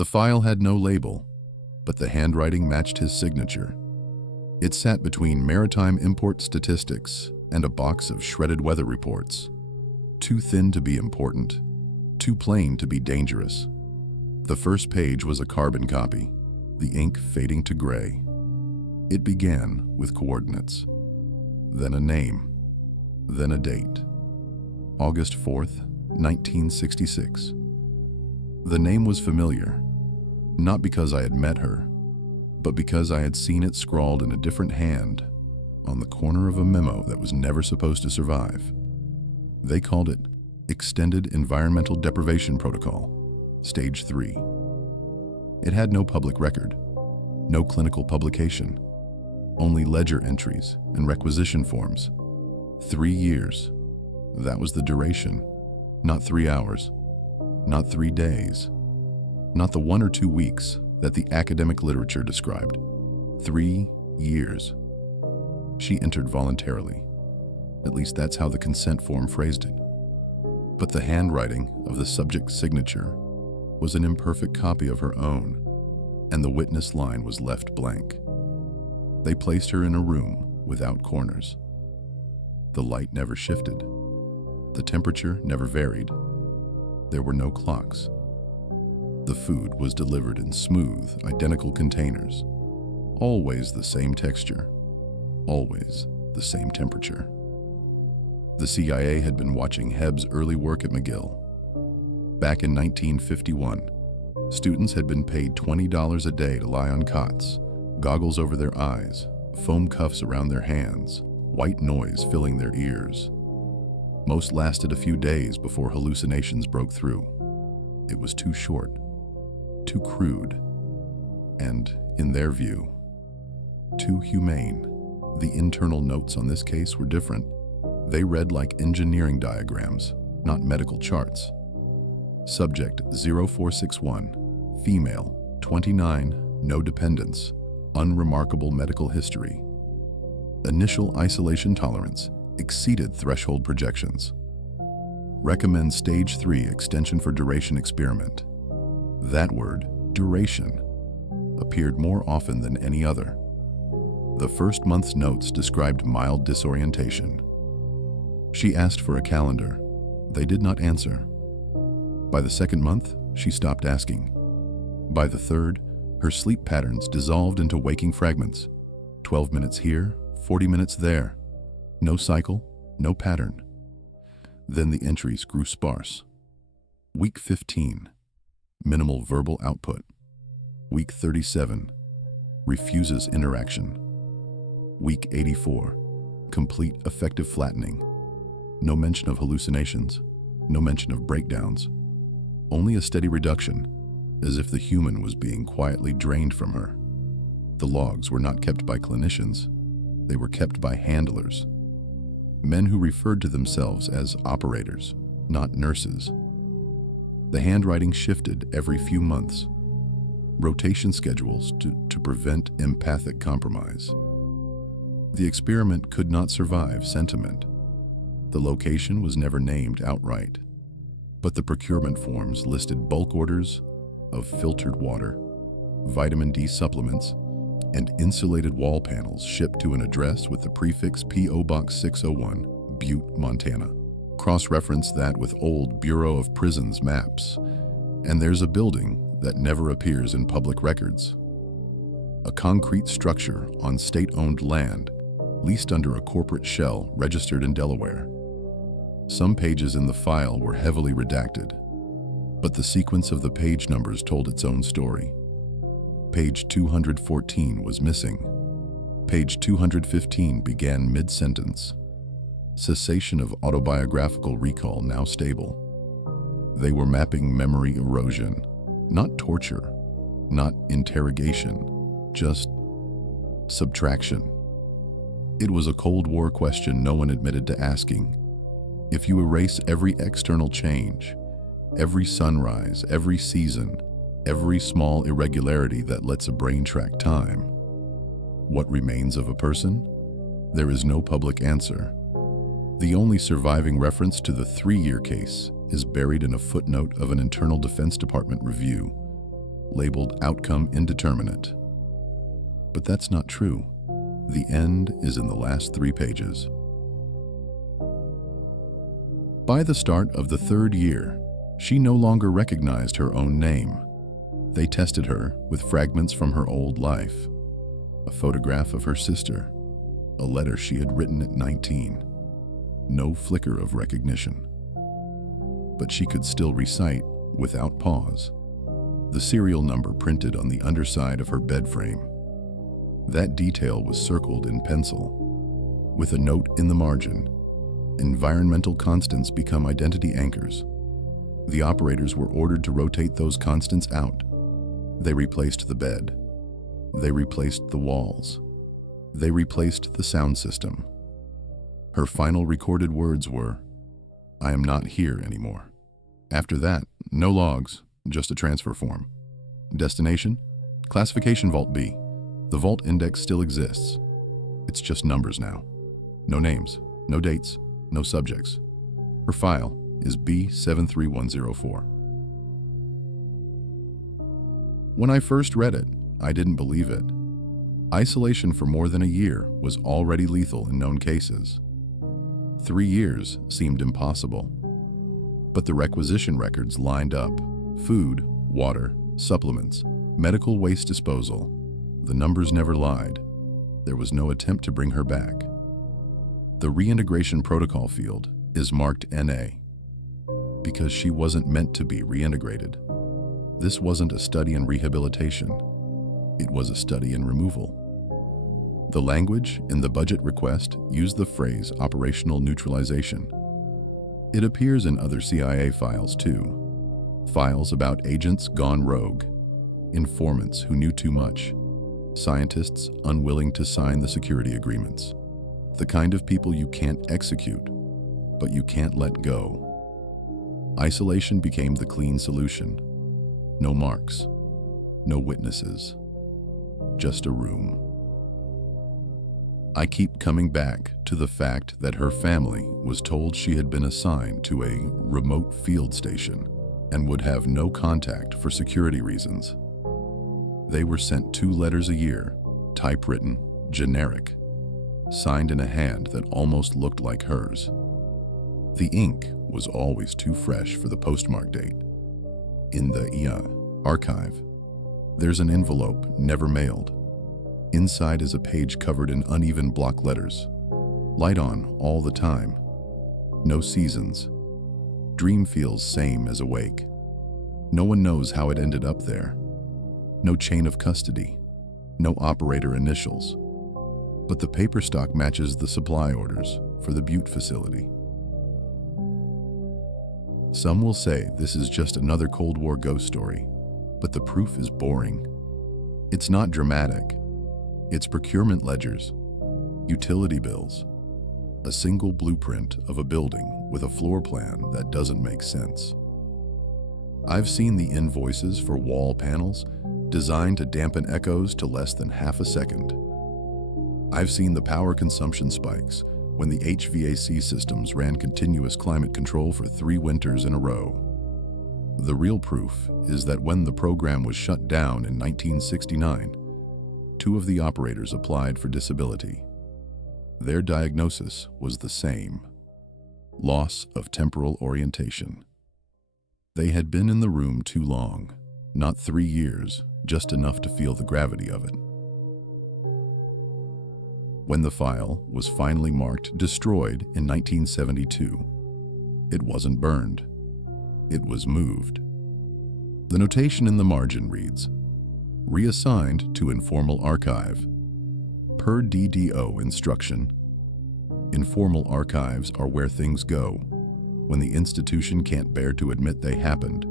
The file had no label, but the handwriting matched his signature. It sat between maritime import statistics and a box of shredded weather reports. Too thin to be important, too plain to be dangerous. The first page was a carbon copy, the ink fading to gray. It began with coordinates, then a name, then a date. August 4th, 1966. The name was familiar, not because I had met her, but because I had seen it scrawled in a different hand on the corner of a memo that was never supposed to survive. They called it Extended Environmental Deprivation Protocol, Stage 3. It had no public record, no clinical publication, only ledger entries and requisition forms. 3 years. That was the duration. Not 3 hours, not 3 days, not the 1 or 2 weeks that the academic literature described. 3 years. She entered voluntarily. At least that's how the consent form phrased it. But the handwriting of the subject's signature was an imperfect copy of her own, and the witness line was left blank. They placed her in a room without corners. The light never shifted. The temperature never varied. There were no clocks. The food was delivered in smooth, identical containers. Always the same texture. Always the same temperature. The CIA had been watching Hebb's early work at McGill. Back in 1951, students had been paid $20 a day to lie on cots, goggles over their eyes, foam cuffs around their hands, white noise filling their ears. Most lasted a few days before hallucinations broke through. It was too short, too crude, and, in their view, too humane. The internal notes on this case were different. They read like engineering diagrams, not medical charts. Subject 0461, female, 29, no dependents, unremarkable medical history. Initial isolation tolerance exceeded threshold projections. Recommend stage 3 extension for duration experiment. That word, duration, appeared more often than any other. The first month's notes described mild disorientation. She asked for a calendar. They did not answer. By the second month, she stopped asking. By the third, her sleep patterns dissolved into waking fragments. 12 minutes here, 40 minutes there. No cycle, no pattern. Then the entries grew sparse. Week 15, minimal verbal output. Week 37, refuses interaction. Week 84, complete affective flattening. No mention of hallucinations, no mention of breakdowns. Only a steady reduction, as if the human was being quietly drained from her. The logs were not kept by clinicians. They were kept by handlers. Men who referred to themselves as operators, not nurses. The handwriting shifted every few months. Rotation schedules to prevent empathic compromise. The experiment could not survive sentiment. The location was never named outright, but the procurement forms listed bulk orders of filtered water, vitamin D supplements, and insulated wall panels shipped to an address with the prefix P.O. Box 601, Butte, Montana. Cross-reference that with old Bureau of Prisons maps, and there's a building that never appears in public records. A concrete structure on state-owned land, leased under a corporate shell registered in Delaware. Some pages in the file were heavily redacted, but the sequence of the page numbers told its own story. Page 214 was missing. Page 215 began mid-sentence. Cessation of autobiographical recall now stable. They were mapping memory erosion, not torture, not interrogation, just subtraction. It was a Cold War question no one admitted to asking. If you erase every external change, every sunrise, every season, every small irregularity that lets a brain track time, what remains of a person? There is no public answer. The only surviving reference to the 3-year case is buried in a footnote of an Internal Defense Department review. labeled outcome indeterminate. But that's not true. The end is in the last 3 pages. By the start of the 3rd year, she no longer recognized her own name. They tested her with fragments from her old life, a photograph of her sister, a letter she had written at 19. No flicker of recognition. But she could still recite, without pause, the serial number printed on the underside of her bed frame. That detail was circled in pencil, with a note in the margin: environmental constants become identity anchors. The operators were ordered to rotate those constants out. They replaced the bed. They replaced the walls. They replaced the sound system. Her final recorded words were, "I am not here anymore." After that, no logs, just a transfer form. Destination? Classification Vault B. The vault index still exists. It's just numbers now. No names, no dates, no subjects. Her file is B73104. When I first read it, I didn't believe it. Isolation for more than a year was already lethal in known cases. 3 years seemed impossible. But the requisition records lined up: food, water, supplements, medical waste disposal. The numbers never lied. There was no attempt to bring her back. The reintegration protocol field is marked NA because she wasn't meant to be reintegrated. This wasn't a study in rehabilitation. It was a study in removal. The language in the budget request used the phrase operational neutralization. It appears in other CIA files too. Files about agents gone rogue, informants who knew too much, scientists unwilling to sign the security agreements. The kind of people you can't execute, but you can't let go. Isolation became the clean solution. No marks, no witnesses, just a room. I keep coming back to the fact that her family was told she had been assigned to a remote field station and would have no contact for security reasons. They were sent 2 letters a year, typewritten, generic, signed in a hand that almost looked like hers. The ink was always too fresh for the postmark date. In the archive, there's an envelope never mailed. Inside is a page covered in uneven block letters. Light on all the time. No seasons. Dream feels same as awake. No one knows how it ended up there. No chain of custody. No operator initials. But the paper stock matches the supply orders for the Butte facility. Some will say this is just another Cold War ghost story, but the proof is boring. It's not dramatic. It's procurement ledgers, utility bills, a single blueprint of a building with a floor plan that doesn't make sense. I've seen the invoices for wall panels designed to dampen echoes to less than half a second. I've seen the power consumption spikes when the HVAC systems ran continuous climate control for 3 winters in a row. The real proof is that when the program was shut down in 1969, 2 of the operators applied for disability. Their diagnosis was the same: loss of temporal orientation. They had been in the room too long, not 3 years, just enough to feel the gravity of it. When the file was finally marked destroyed in 1972, it wasn't burned. It was moved. The notation in the margin reads, "Reassigned to informal archive. Per DDO instruction, informal archives are where things go when the institution can't bear to admit they happened,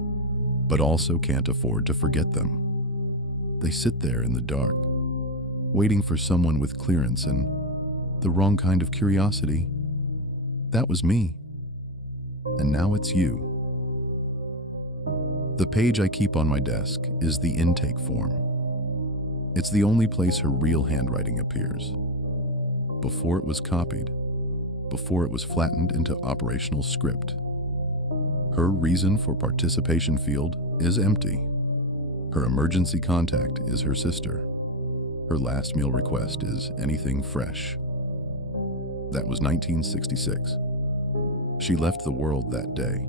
but also can't afford to forget them. They sit there in the dark, waiting for someone with clearance and the wrong kind of curiosity. That was me. And now it's you." The page I keep on my desk is the intake form. It's the only place her real handwriting appears. Before it was copied, before it was flattened into operational script. Her reason for participation field is empty. Her emergency contact is her sister. Her last meal request is anything fresh. That was 1966. She left the world that day,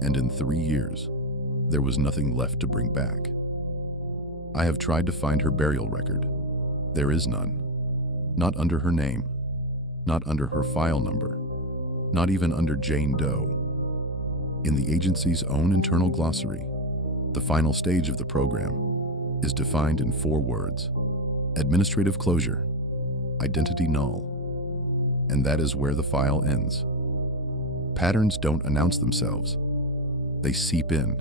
and in 3 years, there was nothing left to bring back. I have tried to find her burial record. There is none. Not under her name, not under her file number, not even under Jane Doe. In the agency's own internal glossary, the final stage of the program is defined in 4 words: administrative closure, identity null, and that is where the file ends. Patterns don't announce themselves. They seep in.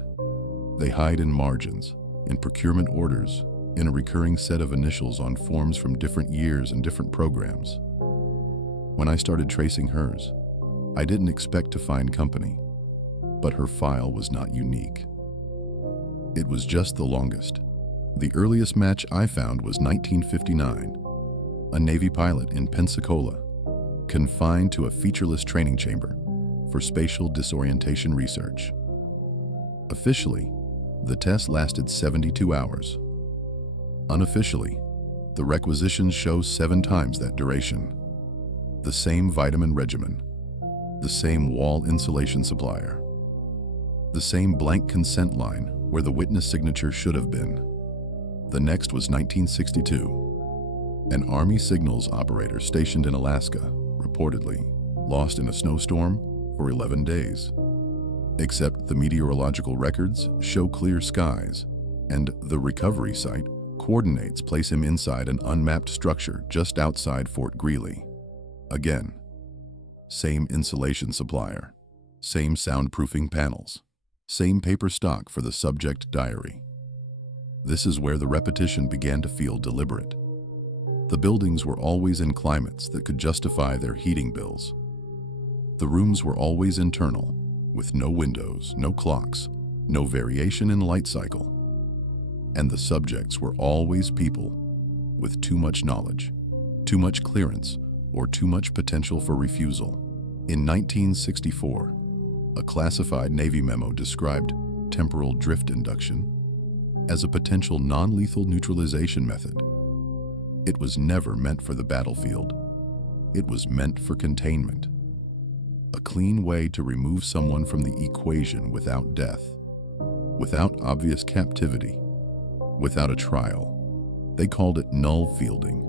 They hide in margins, in procurement orders, in a recurring set of initials on forms from different years and different programs. When I started tracing hers, I didn't expect to find company, but her file was not unique. It was just the longest. The earliest match I found was 1959, a Navy pilot in Pensacola, confined to a featureless training chamber for spatial disorientation research. Officially, the test lasted 72 hours. Unofficially, the requisitions show 7 times that duration. The same vitamin regimen, the same wall insulation supplier, the same blank consent line where the witness signature should have been. The next was 1962. An Army signals operator stationed in Alaska, reportedly, lost in a snowstorm for 11 days. Except the meteorological records show clear skies, and the recovery site coordinates place him inside an unmapped structure just outside Fort Greely. Again, same insulation supplier, same soundproofing panels, same paper stock for the subject diary. This is where the repetition began to feel deliberate. The buildings were always in climates that could justify their heating bills. The rooms were always internal, with no windows, no clocks, no variation in light cycle. And the subjects were always people with too much knowledge, too much clearance, or too much potential for refusal. In 1964, a classified Navy memo described temporal drift induction as a potential non-lethal neutralization method. It was never meant for the battlefield. It was meant for containment. A clean way to remove someone from the equation without death, without obvious captivity, without a trial. They called it null fielding,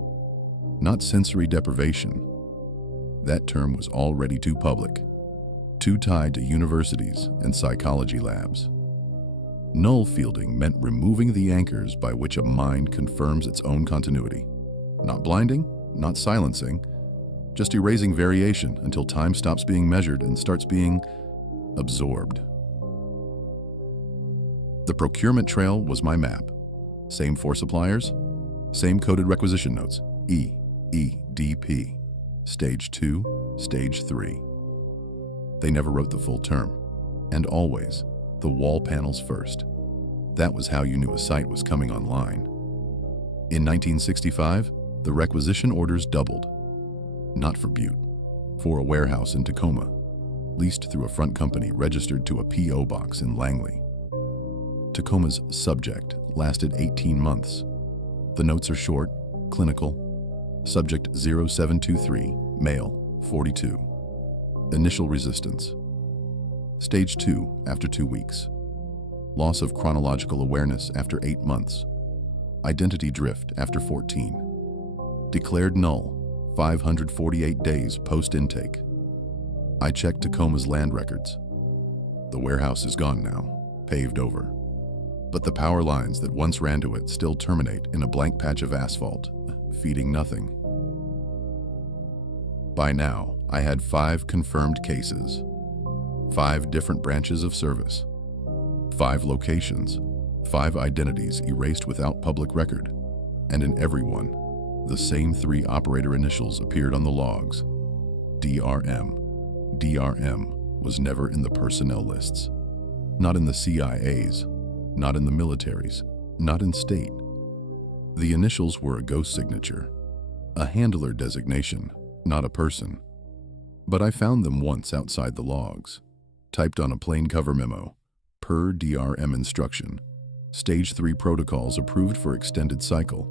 not sensory deprivation. That term was already too public, too tied to universities and psychology labs. Null fielding meant removing the anchors by which a mind confirms its own continuity. Not blinding, not silencing, just erasing variation until time stops being measured and starts being absorbed. The procurement trail was my map. Same 4 suppliers, same coded requisition notes, E, E, D, P, Stage 2, Stage 3. They never wrote the full term, and always the wall panels first. That was how you knew a site was coming online. In 1965, the requisition orders doubled. Not for Butte, for a warehouse in Tacoma, leased through a front company registered to a P.O. box in Langley. Tacoma's subject lasted 18 months. The notes are short, clinical. Subject 0723, male, 42. Initial resistance. Stage 2 after 2 weeks. Loss of chronological awareness after 8 months. Identity drift after 14. Declared null 548 days post-intake. I checked Tacoma's land records. The warehouse is gone now, paved over. But the power lines that once ran to it still terminate in a blank patch of asphalt, feeding nothing. By now, I had 5 confirmed cases, 5 different branches of service, 5 locations, 5 identities erased without public record, and in every one, the same 3 operator initials appeared on the logs. DRM. DRM was never in the personnel lists. Not in the CIA's, not in the military's, not in state. The initials were a ghost signature, a handler designation, not a person. But I found them once outside the logs, typed on a plain cover memo, per DRM instruction, Stage 3 protocols approved for extended cycle.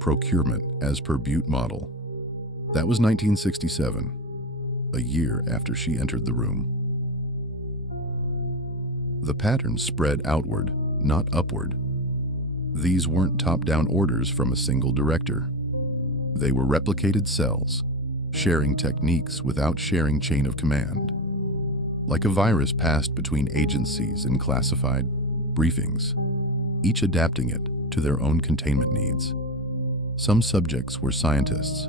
Procurement as per Butte model. That was 1967, a year after she entered the room. The pattern spread outward, not upward. These weren't top-down orders from a single director. They were replicated cells, sharing techniques without sharing chain of command. Like a virus passed between agencies in classified briefings, each adapting it to their own containment needs. Some subjects were scientists,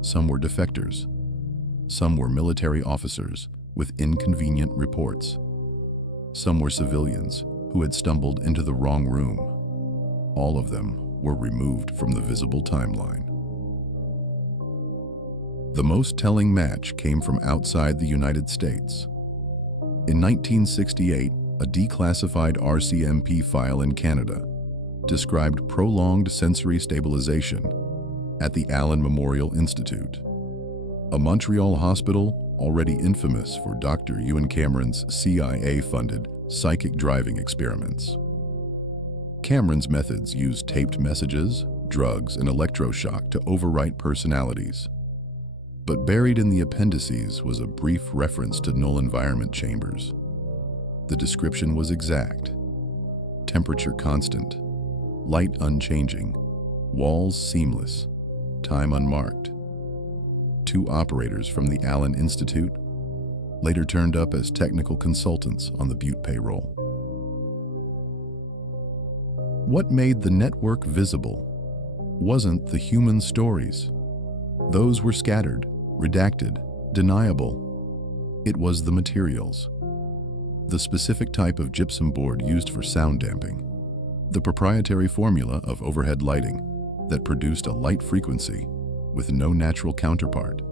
some were defectors, some were military officers with inconvenient reports. Some were civilians who had stumbled into the wrong room. All of them were removed from the visible timeline. The most telling match came from outside the United States. In 1968, a declassified RCMP file in Canada described prolonged sensory stabilization at the Allen Memorial Institute, a Montreal hospital already infamous for Dr. Ewan Cameron's CIA-funded psychic driving experiments. Cameron's methods used taped messages, drugs, and electroshock to overwrite personalities. But buried in the appendices was a brief reference to null environment chambers. The description was exact. Temperature constant, light unchanging, walls seamless, time unmarked. 2 operators from the Allen Institute later turned up as technical consultants on the Butte payroll. What made the network visible wasn't the human stories. Those were scattered, redacted, deniable. It was the materials. The specific type of gypsum board used for sound damping. The proprietary formula of overhead lighting that produced a light frequency with no natural counterpart.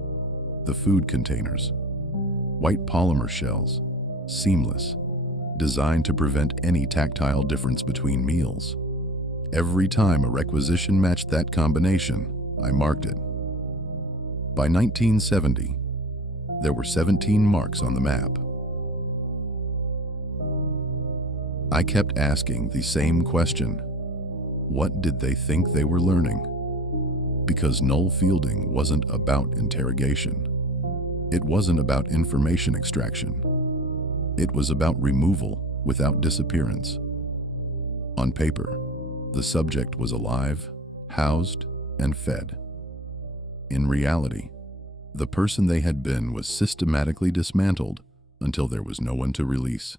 The food containers. White polymer shells, seamless, designed to prevent any tactile difference between meals. Every time a requisition matched that combination, I marked it. By 1970, there were 17 marks on the map. I kept asking the same question. What did they think they were learning? Because null fielding wasn't about interrogation. It wasn't about information extraction. It was about removal without disappearance. On paper, the subject was alive, housed, and fed. In reality, the person they had been was systematically dismantled until there was no one to release.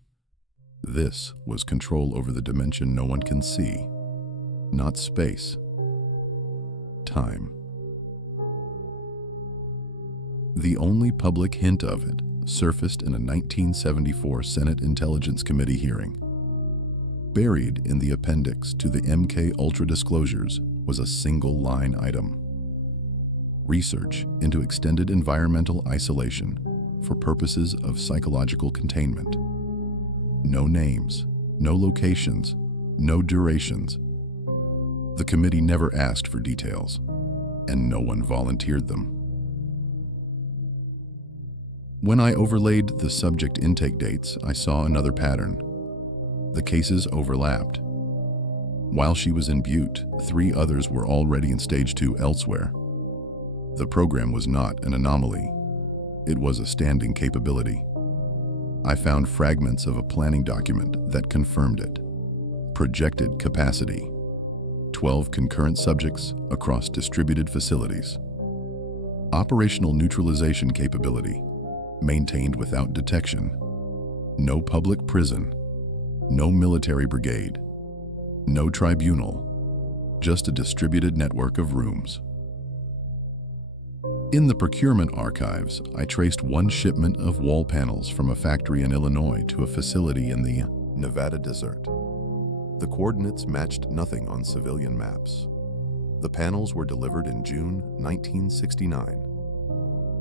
This was control over the dimension no one can see, not space, time. The only public hint of it surfaced in a 1974 Senate Intelligence Committee hearing. Buried in the appendix to the MK Ultra disclosures was a single-line item. Research into extended environmental isolation for purposes of psychological containment. No names, no locations, no durations. The committee never asked for details, and no one volunteered them. When I overlaid the subject intake dates, I saw another pattern. The cases overlapped. While she was in Butte, 3 others were already in Stage 2 elsewhere. The program was not an anomaly. It was a standing capability. I found fragments of a planning document that confirmed it. Projected capacity: 12 concurrent subjects across distributed facilities. Operational neutralization capability: maintained without detection. No public prison, no military brigade, no tribunal, just a distributed network of rooms. In the procurement archives, I traced one shipment of wall panels from a factory in Illinois to a facility in the Nevada desert. The coordinates matched nothing on civilian maps. The panels were delivered in June 1969.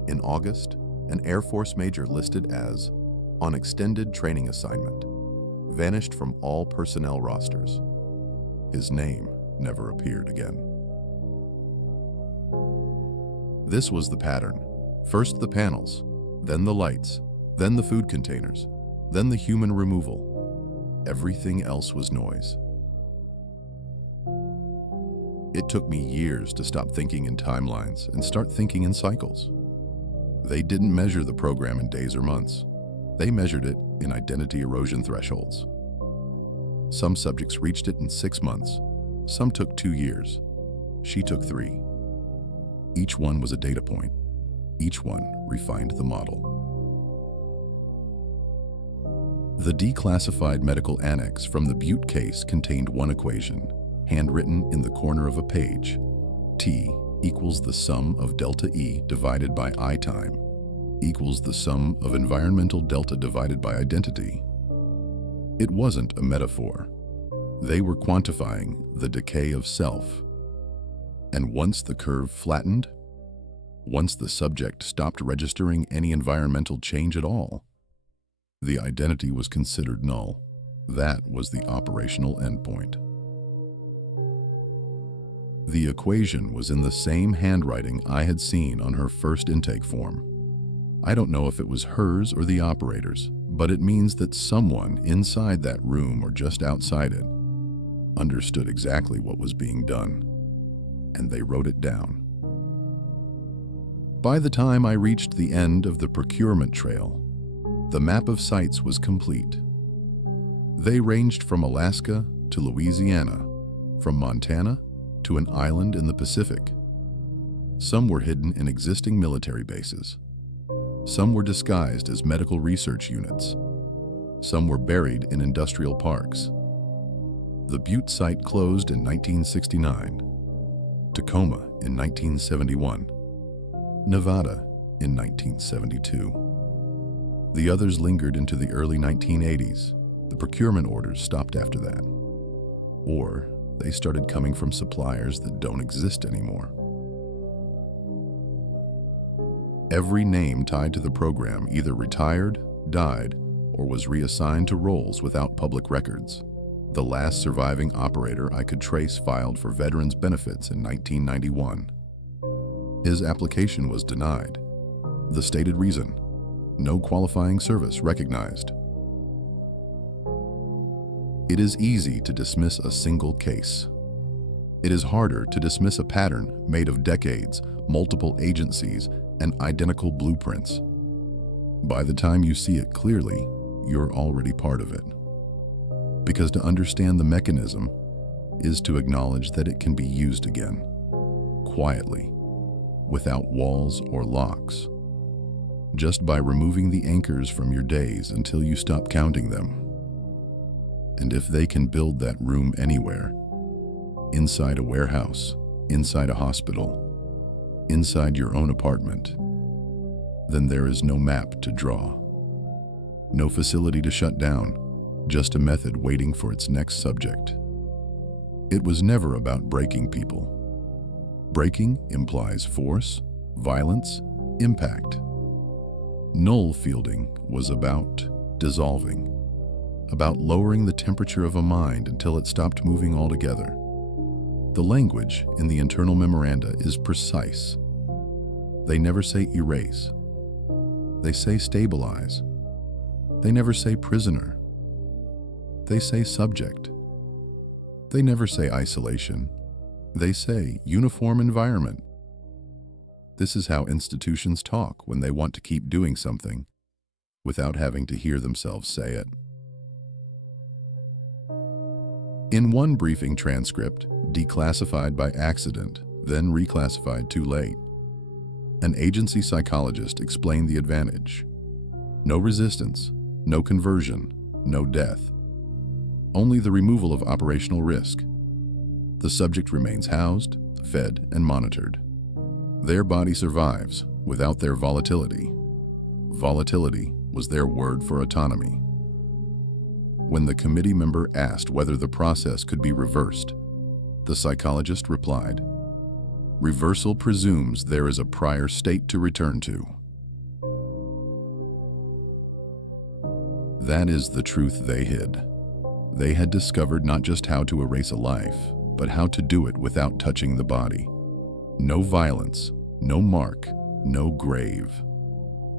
In August, an Air Force major listed as on extended training assignment vanished from all personnel rosters. His name never appeared again. This was the pattern. First the panels, then the lights, then the food containers, then the human removal. Everything else was noise. It took me years to stop thinking in timelines and start thinking in cycles. They didn't measure the program in days or months. They measured it in identity erosion thresholds. Some subjects reached it in 6 months. Some took 2 years. She took 3. Each one was a data point. Each one refined the model. The declassified medical annex from the Butte case contained one equation, handwritten in the corner of a page. T equals the sum of delta E divided by I time equals the sum of environmental delta divided by identity. It wasn't a metaphor. They were quantifying the decay of self. And once the curve flattened, once the subject stopped registering any environmental change at all, the identity was considered null. That was the operational endpoint. The equation was in the same handwriting I had seen on her first intake form. I don't know if it was hers or the operator's, but it means that someone inside that room or just outside it understood exactly what was being done, and they wrote it down. By the time I reached the end of the procurement trail, the map of sites was complete. They ranged from Alaska to Louisiana, from Montana to an island in the Pacific. Some were hidden in existing military bases. Some were disguised as medical research units. Some were buried in industrial parks. The Butte site closed in 1969, Tacoma in 1971, Nevada in 1972. The others lingered into the early 1980s. The procurement orders stopped after that. Or they started coming from suppliers that don't exist anymore. Every name tied to the program either retired, died, or was reassigned to roles without public records. The last surviving operator I could trace filed for veterans benefits in 1991. His application was denied. The stated reason: no qualifying service recognized. It is easy to dismiss a single case. It is harder to dismiss a pattern made of decades, multiple agencies, and identical blueprints. By the time you see it clearly, you're already part of it. Because to understand the mechanism is to acknowledge that it can be used again, quietly, without walls or locks, just by removing the anchors from your days until you stop counting them. And if they can build that room anywhere, inside a warehouse, inside a hospital, inside your own apartment, then there is no map to draw. No facility to shut down, just a method waiting for its next subject. It was never about breaking people. Breaking implies force, violence, impact. Null fielding was about dissolving, about lowering the temperature of a mind until it stopped moving altogether. The language in the internal memoranda is precise. They never say erase. They say stabilize. They never say prisoner. They say subject. They never say isolation. They say uniform environment. This is how institutions talk when they want to keep doing something without having to hear themselves say it. In one briefing transcript, declassified by accident, then reclassified too late, an agency psychologist explained the advantage. No resistance, no conversion, no death. Only the removal of operational risk. The subject remains housed, fed, and monitored. Their body survives without their volatility. Volatility was their word for autonomy. When the committee member asked whether the process could be reversed, the psychologist replied, "Reversal presumes there is a prior state to return to." That is the truth they hid. They had discovered not just how to erase a life, but how to do it without touching the body. No violence, no mark, no grave.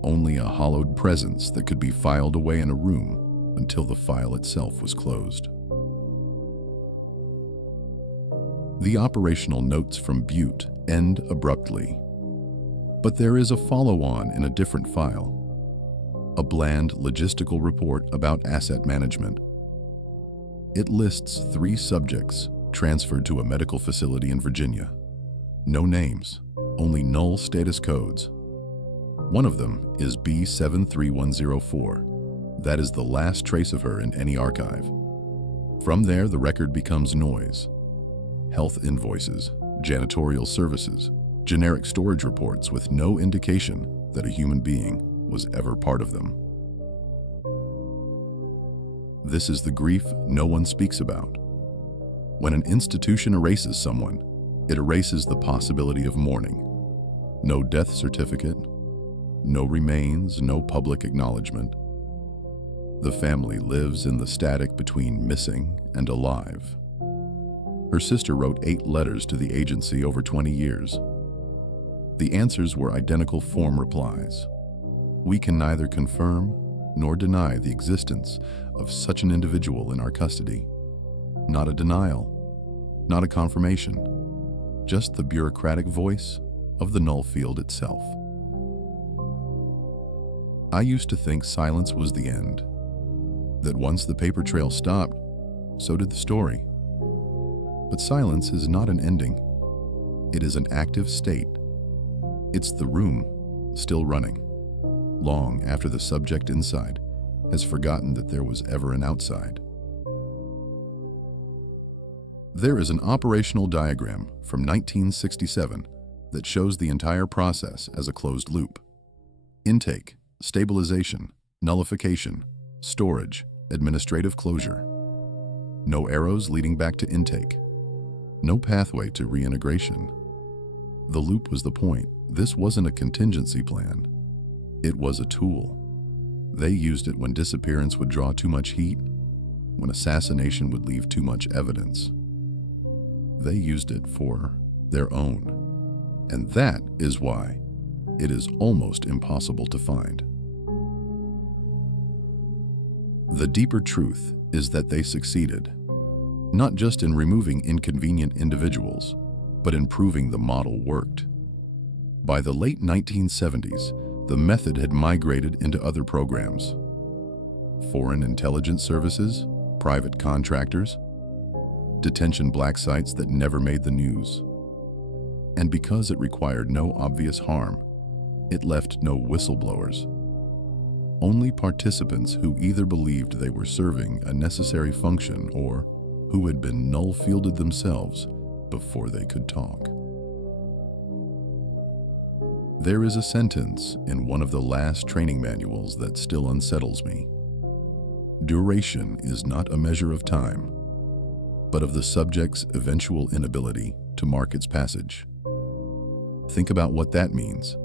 Only a hollowed presence that could be filed away in a room until the file itself was closed. The operational notes from Butte end abruptly. But there is a follow-on in a different file. A bland logistical report about asset management. It lists 3 subjects transferred to a medical facility in Virginia. No names, only null status codes. One of them is B73104. That is the last trace of her in any archive. From there, the record becomes noise. Health invoices, janitorial services, generic storage reports with no indication that a human being was ever part of them. This is the grief no one speaks about. When an institution erases someone, it erases the possibility of mourning. No death certificate, no remains, no public acknowledgement. The family lives in the static between missing and alive. Her sister wrote 8 letters to the agency over 20 years. The answers were identical form replies. We can neither confirm nor deny the existence of such an individual in our custody. Not a denial, not a confirmation, just the bureaucratic voice of the null field itself. I used to think silence was the end, that once the paper trail stopped, so did the story. But silence is not an ending. It is an active state. It's the room still running, long after the subject inside has forgotten that there was ever an outside. There is an operational diagram from 1967 that shows the entire process as a closed loop. Intake, stabilization, nullification, storage, administrative closure. No arrows leading back to intake. No pathway to reintegration. The loop was the point. This wasn't a contingency plan. It was a tool. They used it when disappearance would draw too much heat, when assassination would leave too much evidence. They used it for their own. And that is why it is almost impossible to find. The deeper truth is that they succeeded, not just in removing inconvenient individuals, but in proving the model worked. By the late 1970s, the method had migrated into other programs. Foreign intelligence services, private contractors, detention black sites that never made the news. And because it required no obvious harm, it left no whistleblowers. Only participants who either believed they were serving a necessary function or who had been null-fielded themselves before they could talk. There is a sentence in one of the last training manuals that still unsettles me. Duration is not a measure of time, but of the subject's eventual inability to mark its passage. Think about what that means.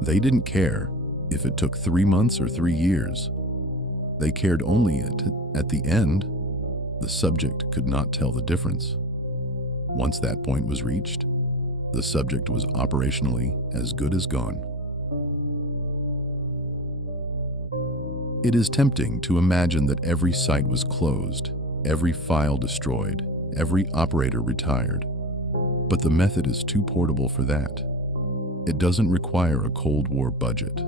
They didn't care if it took 3 months or 3 years. They cared only at the end, the subject could not tell the difference. Once that point was reached, the subject was operationally as good as gone. It is tempting to imagine that every site was closed, every file destroyed, every operator retired. But the method is too portable for that. It doesn't require a Cold War budget.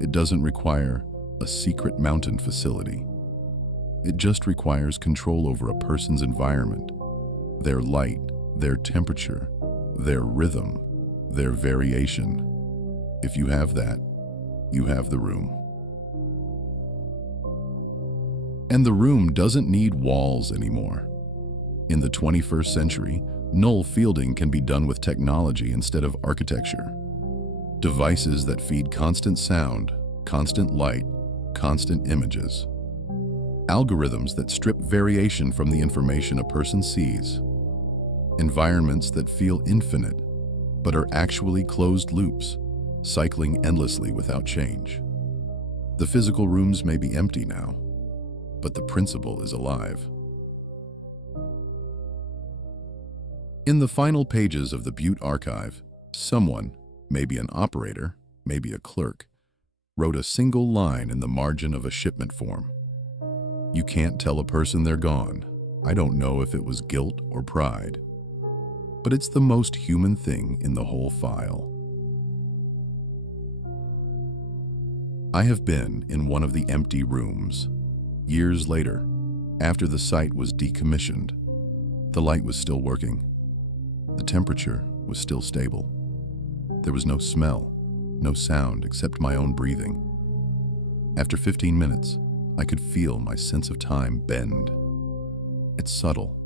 It doesn't require a secret mountain facility. It just requires control over a person's environment, their light, their temperature, their rhythm, their variation. If you have that, you have the room. And the room doesn't need walls anymore. In the 21st century, null fielding can be done with technology instead of architecture. Devices that feed constant sound, constant light, constant images. Algorithms that strip variation from the information a person sees. Environments that feel infinite, but are actually closed loops, cycling endlessly without change. The physical rooms may be empty now, but the principle is alive. In the final pages of the Butte archive, someone, maybe an operator, maybe a clerk, wrote a single line in the margin of a shipment form. You can't tell a person they're gone. I don't know if it was guilt or pride. but it's the most human thing in the whole file. I have been in one of the empty rooms. Years later, after the site was decommissioned, the light was still working. The temperature was still stable. There was no smell, no sound except my own breathing. After 15 minutes, I could feel my sense of time bend. It's subtle,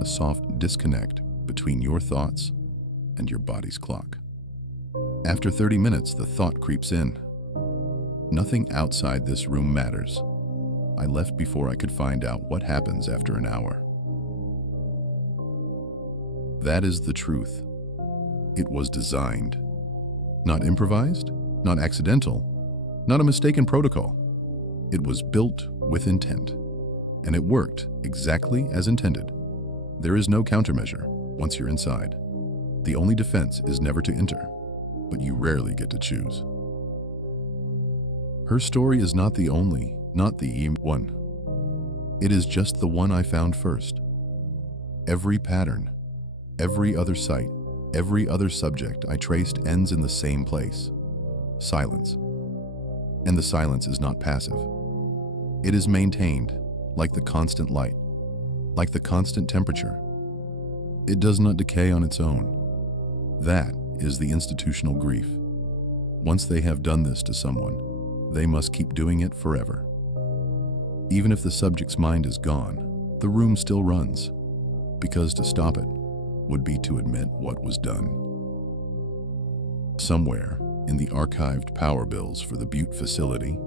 a soft disconnect between your thoughts and your body's clock. After 30 minutes, the thought creeps in. Nothing outside this room matters. I left before I could find out what happens after an hour. That is the truth. It was designed. Not improvised, not accidental, not a mistaken protocol. It was built with intent, and it worked exactly as intended. There is no countermeasure once you're inside. The only defense is never to enter, but you rarely get to choose. Her story is not the only, not the one. It is just the one I found first. Every pattern, every other site, every other subject I traced ends in the same place: silence. And the silence is not passive. It is maintained, like the constant light, like the constant temperature. It does not decay on its own. That is the institutional grief. Once they have done this to someone, they must keep doing it forever. Even if the subject's mind is gone, the room still runs, because to stop it would be to admit what was done. Somewhere in the archived power bills for the Butte facility,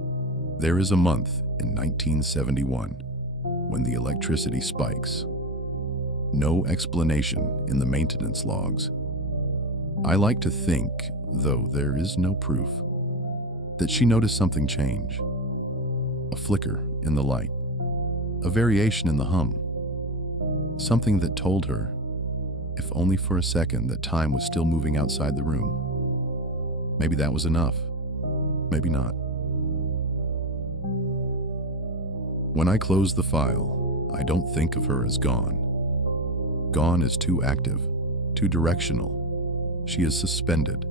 there is a month in 1971 when the electricity spikes. No explanation in the maintenance logs. I like to think, though there is no proof, that she noticed something change. A flicker in the light, a variation in the hum, something that told her, if only for a second, that time was still moving outside the room. Maybe that was enough, maybe not. When I close the file, I don't think of her as gone. Gone is too active, too directional. She is suspended,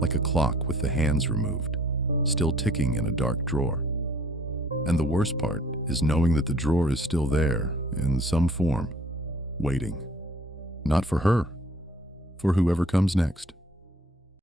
like a clock with the hands removed, still ticking in a dark drawer. And the worst part is knowing that the drawer is still there, in some form, waiting. Not for her, for whoever comes next.